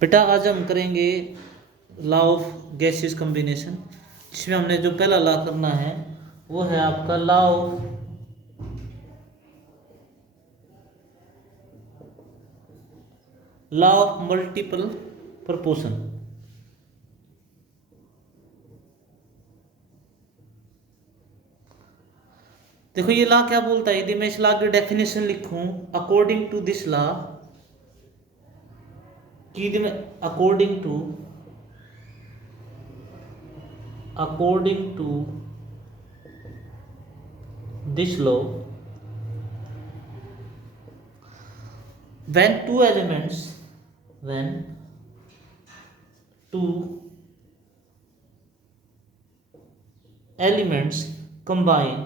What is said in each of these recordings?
बेटा आज हम करेंगे लॉ ऑफ गैसेस कॉम्बिनेशन। इसमें हमने जो पहला लॉ करना है वो है आपका लॉ ऑफ मल्टीपल प्रपोर्शन। देखो ये लॉ क्या बोलता है, यदि मैं इस लॉ की डेफिनेशन लिखूं अकॉर्डिंग टू दिस लॉ, कि यदि मैं according to this law, when two elements combine,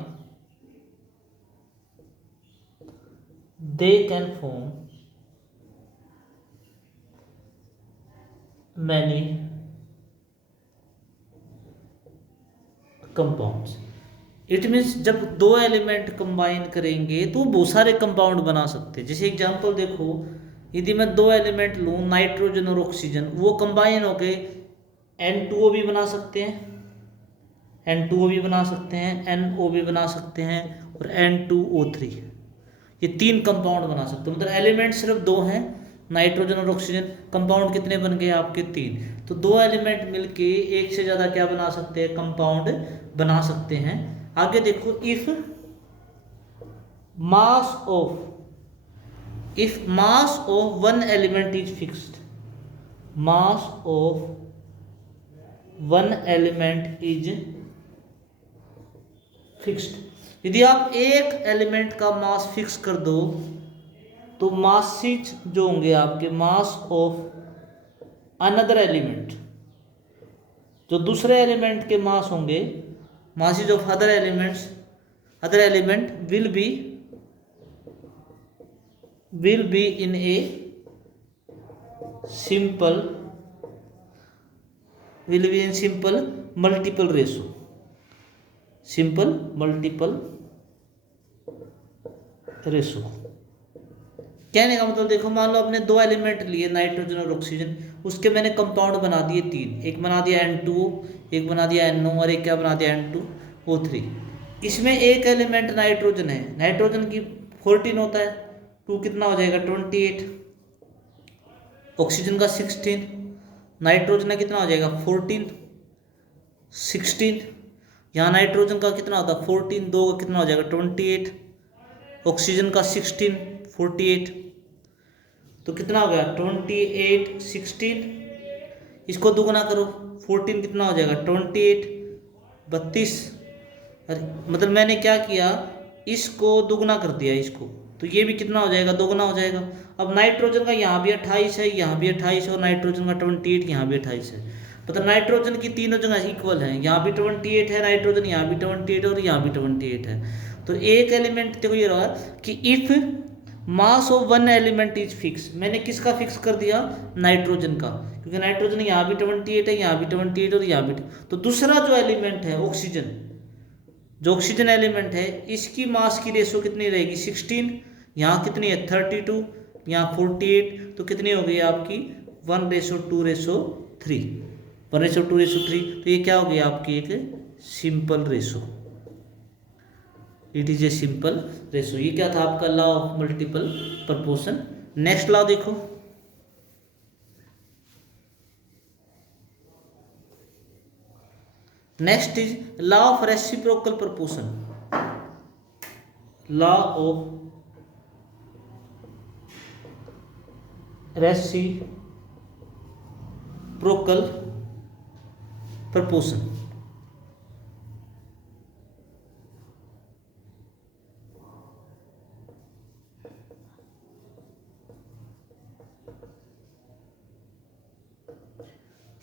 they can form many compounds। It means जब दो एलिमेंट कंबाइन करेंगे तो बहुत सारे कंपाउंड बना सकते हैं। जैसे एग्जांपल देखो, यदि मैं दो एलिमेंट लूँ नाइट्रोजन और ऑक्सीजन, वो कंबाइन होके N2O भी बना सकते हैं, N2O भी बना सकते हैं, NO भी बना सकते हैं और N2O3, ये तीन कंपाउंड बना सकते हैं। मतलब एलिमेंट सिर्फ दो हैं, नाइट्रोजन और ऑक्सीजन। कंपाउंड कितने बन गए आपके? तीन। तो दो एलिमेंट मिलके एक से ज़्यादा क्या बना सकते हैं? कंपाउंड बना सकते हैं। आगे देखो, if mass of one element is fixed, mass of one element is fixed. यदि आप एक एलिमेंट का मास फिक्स कर दो तो मासेज जो होंगे आपके, मास ऑफ अनदर एलिमेंट, जो दूसरे एलिमेंट के मास होंगे, masses of other element will be in a simple multiple ratio, simple multiple ratio। कहने का मतलब देखो, मान लो आपने दो एलिमेंट लिए नाइट्रोजन और ऑक्सीजन, उसके मैंने कंपाउंड बना दिए तीन, एक बना दिया N2O, एक बना दिया NO और एक क्या बना दिया N2O3। इसमें एक एलिमेंट नाइट्रोजन है, नाइट्रोजन की 14 होता है, 2 कितना हो जाएगा 28, ऑक्सीजन का 16, नाइट्रोजन का कितना हो जाएगा 14, 16, यहाँ नाइट्रोजन का कितना होता है 14, 2 का कितना हो जाएगा 28, ऑक्सीजन का 16, 48, तो कितना हो गया 28, 16, इसको दुगुना करो, 14 कितना हो जाएगा 28, 32। अरे मतलब मैंने क्या किया, इसको दुगुना कर दिया इसको, तो ये भी कितना हो जाएगा दोगुना हो जाएगा। अब नाइट्रोजन का यहाँ भी 28 है, यहाँ भी 28 है, और नाइट्रोजन का 28, यहाँ भी 28 है। मतलब नाइट्रोजन की तीनों जगह इक्वल है, यहाँ भी 28 है नाइट्रोजन, यहाँ भी 28 और यहाँ भी 28 है। तो एक एलिमेंट देखो ये रहा कि if mass of one element is fix, मैंने किसका फिक्स कर दिया? नाइट्रोजन का, क्योंकि नाइट्रोजन यहाँ भी 28 है, यहाँ भी 28 और यहाँ भी। तो दूसरा जो एलिमेंट है ऑक्सीजन, जो ऑक्सीजन एलिमेंट है, इसकी मास की रेशो कितनी रहेगी 16, यहाँ कितनी है 32, यहाँ 48, तो कितनी हो गई आपकी 1:2:3, 1:2:3। तो ये क्या हो गया आपकी एक simple ratio, it is a simple ratio. ये क्या था आपका law of multiple proportion. Next law देखो, next is law of reciprocal proportion, law of reciprocal proportion.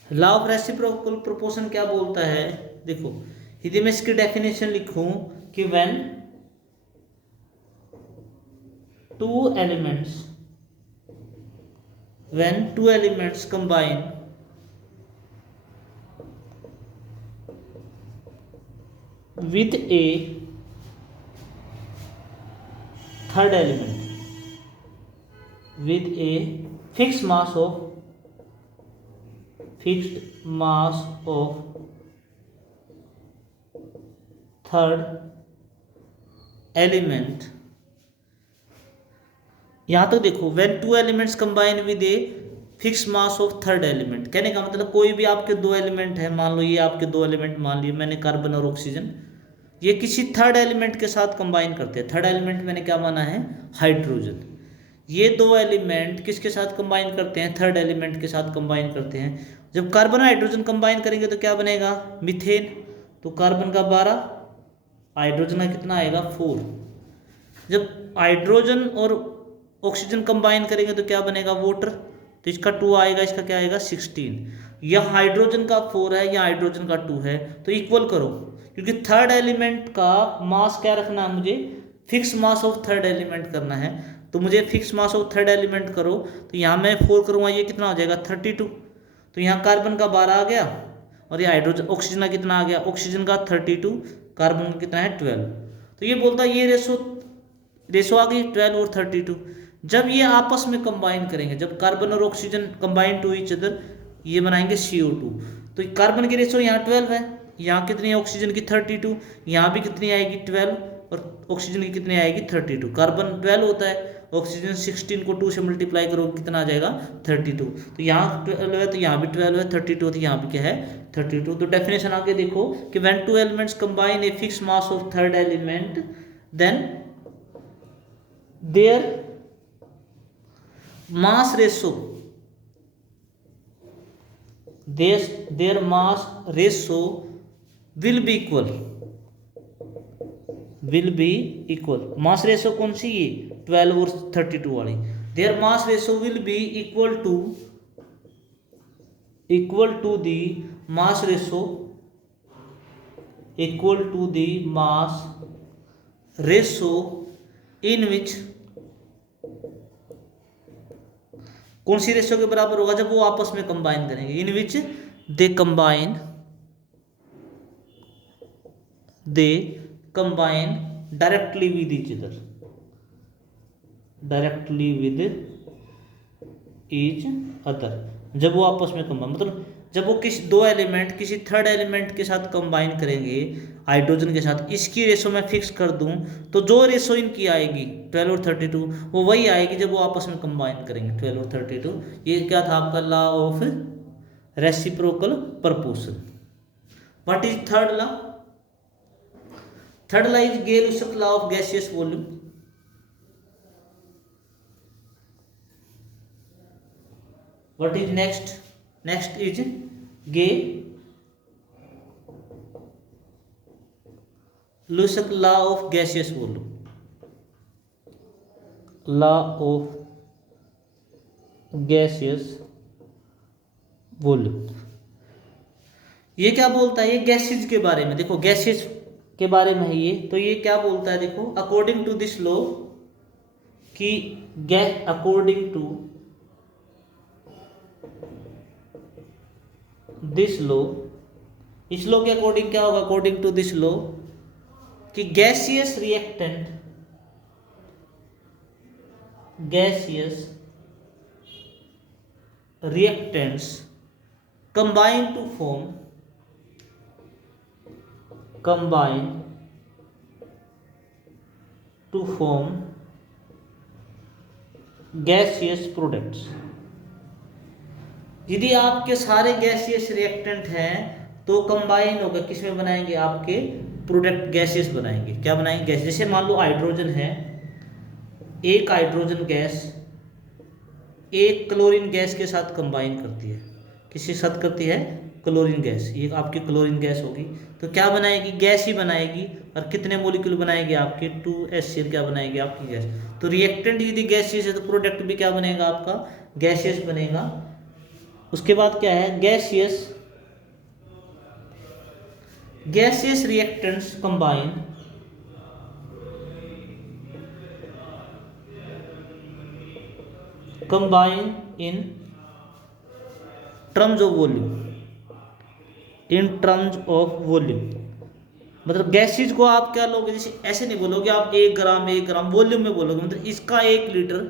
Law of reciprocal proportion क्या बोलता है? देखो, यदि मैं इसकी डेफिनेशन लिखूं कि when two elements combine with a third element with a fixed mass of fixed mass of third element. यहां तक देखो, when two elements combine with A fix mass of third element, कहने का मतलब कोई भी आपके दो एलिमेंट है, मान लो ये आपके दो एलिमेंट मान लिए मैंने, कार्बन और ऑक्सीजन, ये किसी थर्ड एलिमेंट के साथ कंबाइन करते हैं। थर्ड एलिमेंट मैंने क्या माना है, हाइड्रोजन। ये दो एलिमेंट किसके साथ कंबाइन करते हैं, थर्ड एलिमेंट के साथ कंबाइन करते हैं। जब कार्बन हाइड्रोजन कंबाइन करेंगे तो क्या बनेगा, मीथेन। तो कार्बन का 12, हाइड्रोजन का कितना आएगा 4। जब हाइड्रोजन और ऑक्सीजन कंबाइन करेंगे तो क्या बनेगा, वाटर। तो इसका 2 आएगा, इसका क्या आएगा 16। यह हाइड्रोजन का 4 है, या हाइड्रोजन का 2 है, तो इक्वल करो, क्योंकि थर्ड एलिमेंट का मास क्या रखना है मुझे, fix mass of third element करना है। तो मुझे fix mass of third element करो, तो यहाँ मैं 4 करूँगा, ये कितना हो जाएगा 32। तो यहाँ कार्बन का 12 आ गया, और ये हाइड्रोजन ऑक्सीजन का कितना आ गया, ऑक्सीजन का 32, कार्बन का कितना है 12। तो ये बोलता है ये रेशो आ गई 12 और 32। जब ये आपस में कंबाइन करेंगे, जब कार्बन और oxygen combine to each other, ये बनाएंगे CO2। तो कार्बन की रेशो यहाँ 12 है, यहाँ कितनी है ऑक्सीजन की 32, यहाँ भी कितनी आएगी 12, और ऑक्सीजन की कितनी आएगी 32। कार्बन 12 होता है, ऑक्सीजन 16 को 2 से मल्टीप्लाई करोगे कितना आ जाएगा 32। तो यहाँ 12 है, तो यहाँ भी 12 है, 32 तो यहाँ भी क्या है 32। तो डेफिनेशन आगे देखो कि when two elements combine a fix mass of third element, then their mass ratio, their mass ratio will be equal। mass ratio कौन सी, ये 12 और 32 वाली। their mass ratio will be equal to the mass ratio, in which, कौन सी ratio के बराबर होगा, जब वो आपस में कंबाइन करेंगे, in which they combine directly with each other, जब वो आपस में कंबाइन, मतलब जब वो किसी दो एलिमेंट किसी थर्ड एलिमेंट के साथ कंबाइन करेंगे, हाइड्रोजन के साथ, इसकी रेशो मैं फिक्स कर दूं, तो जो रेशो इनकी आएगी 12 और 32, वो वही आएगी जब वो आपस में कंबाइन करेंगे 12 और 32। ये क्या था आपका law of reciprocal proportion. What is third law? Third law is Gay Lussac law of gaseous volume. What is next? Next is Gay Lussac law of gaseous volume. Law of gaseous volume ये क्या बोलता है? ये गैसेज के बारे में, देखो gases के बारे में है ये। तो ये क्या बोलता है, देखो अकॉर्डिंग टू दिस लॉ कि अकॉर्डिंग टू दिस लॉ, इस लॉ के अकॉर्डिंग क्या होगा? अकॉर्डिंग टू दिस लॉ कि gaseous reactants combine to form gaseous products। यदि आपके सारे गैसियस रिएक्टेंट हैं तो कंबाइन होकर किस में बनाएंगे? आपके प्रोडक्ट गैसियस बनाएंगे। क्या बनाएंगे? गैस। जैसे मान लो हाइड्रोजन है, एक हाइड्रोजन गैस एक क्लोरीन गैस के साथ कंबाइन करती है। किसके साथ करती है? Chlorine gas. ये आपकी क्लोरीन गैस होगी, तो क्या बनाएगी? गैस ही बनाएगी। और कितने मॉलिक्यूल बनाएगी? आपके 2HCl क्या बनाएगी? आपकी गैस। तो रिएक्टेंट यदि गैसियस है तो प्रोडक्ट भी क्या बनेगा? आपका गैसियस बनेगा। उसके बाद क्या है? Gaseous reactants combine in terms of volume, मतलब गैसेज को आप क्या लोगे? जैसे ऐसे नहीं बोलोगे आप 1 ग्राम वॉल्यूम में बोलोगे, मतलब इसका 1 लीटर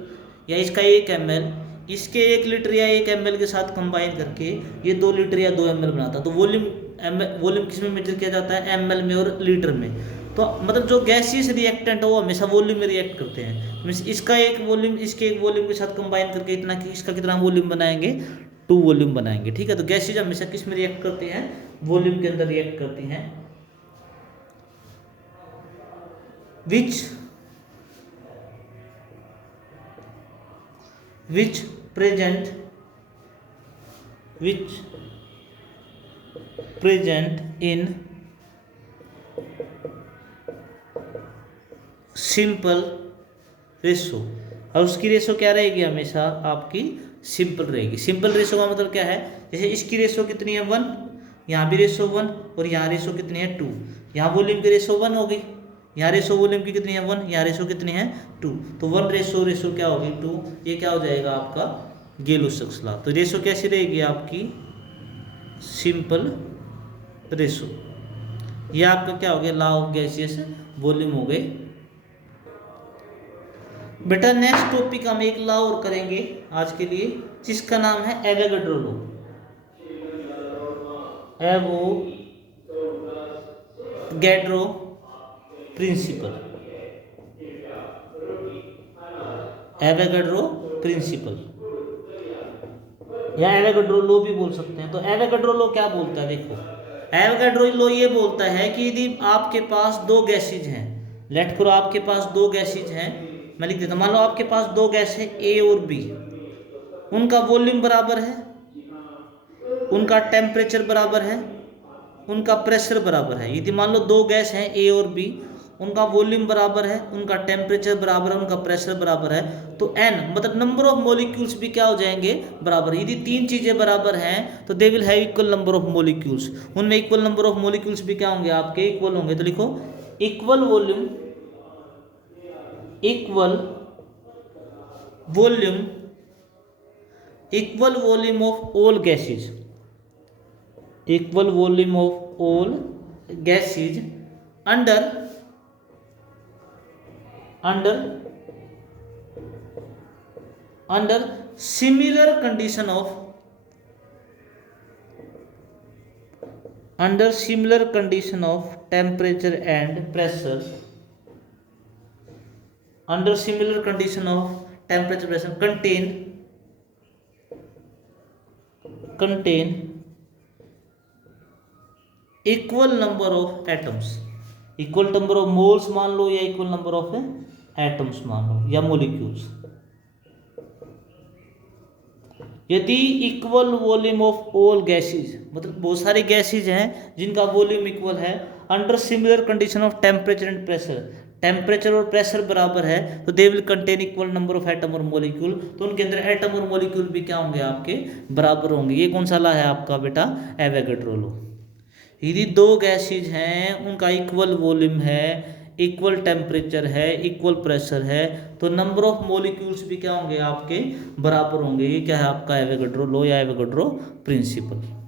या इसका 1 ml इसके 1 लीटर या 1 ml के साथ कंबाइन करके ये 2 लीटर या 2 ml बनाता है। तो वॉल्यूम किस में मेजर किया जाता है, ml में और लीटर में। तो मतलब जो गैसियस रिएक्टेंट है वो हमेशा वॉल्यूम में रिएक्ट करते हैं। मीन्स इसका एक वॉल्यूम इसके एक वॉल्यूम के साथ कंबाइन करके इतना कि इसका कितना वॉल्यूम बनाएंगे, 2 वॉल्यूम बनाएंगे। ठीक है, तो गैसेज हमेशा किस में रिएक्ट करते हैं, वॉल्यूम के अंदर रिएक्ट करती हैं। which present in simple ratio. और उसकी रेशो क्या रहेगी, हमेशा आपकी सिंपल रहेगी। सिंपल रेशो का मतलब क्या है, जैसे इसकी रेशो कितनी है 1, यहाँ भी रेशो 1 और यहाँ रेशो कितनी है 2। यहाँ वॉल्यूम की रेशो 1 होगी, यहाँ रेशो वॉल्यूम की कितनी है 1, यहाँ रेशो कितनी है 2। तो 1 रेशो क्या होगी 2। ये क्या हो जाएगा आपका गेलो-स्टोक्स लॉ। तो रेशो कैसी रहेगी आपकी, सिंपल रेशो। ये आपका क्या हो गया, लॉ ऑफ गैसियस वॉल्यूम हो गए। बेटा नेक्स्ट टॉपिक हम एक लॉ और करेंगे आज के लिए, जिसका नाम है Avogadro law. Avogadro principle, Avogadro principle या एवोगैड्रो लॉ भी बोल सकते हैं। तो एवोगैड्रो लॉ क्या बोलता है, देखो एवोगैड्रो लॉ ये बोलता है कि यदि आपके पास 2 गैसेज हैं, लेट करो आपके पास 2 गैसेज हैं, मैं लिख देता हूं, मान लो आपके पास 2 गैस है ए और बी, उनका वॉल्यूम बराबर है, उनका टेम्परेचर बराबर है, उनका प्रेशर बराबर है। यदि मान लो 2 गैस हैं ए और बी, उनका वॉल्यूम बराबर है, उनका टेम्परेचर बराबर है, उनका प्रेशर बराबर है, तो n मतलब नंबर ऑफ मॉलिक्यूल्स भी क्या हो जाएंगे, बराबर। यदि 3 चीजें बराबर हैं तो they will have equal number of molecules, उनमें इक्वल नंबर ऑफ मॉलिक्यूल्स भी क्या होंगे आपके, इक्वल होंगे। तो लिखो equal volume, equal volume of all gases, equal volume of all gases under similar condition of temperature and pressure, under similar condition of temperature pressure contain equal number of atoms, equal number of moles मान लो या equal number of atoms मान लो या molecules। यदि equal volume of all gases मतलब बहुत सारे gases हैं जिनका वॉल्यूम इक्वल है, under similar condition of temperature and pressure, temperature और प्रेशर बराबर है, तो they will contain equal number of atom और मॉलिक्यूल। तो उनके अंदर एटम और मॉलिक्यूल भी क्या होंगे आपके, बराबर होंगे। ये कौन सा लॉ है आपका बेटा, एवोगैड्रो लॉ। यदि 2 गैसेज हैं, उनका इक्वल वॉल्यूम है, इक्वल टेम्परेचर है, इक्वल प्रेशर है, तो नंबर ऑफ मॉलिक्यूल्स भी क्या होंगे आपके, बराबर होंगे। ये क्या है आपका एवोगैड्रो लॉ या एवोगैड्रो प्रिंसिपल।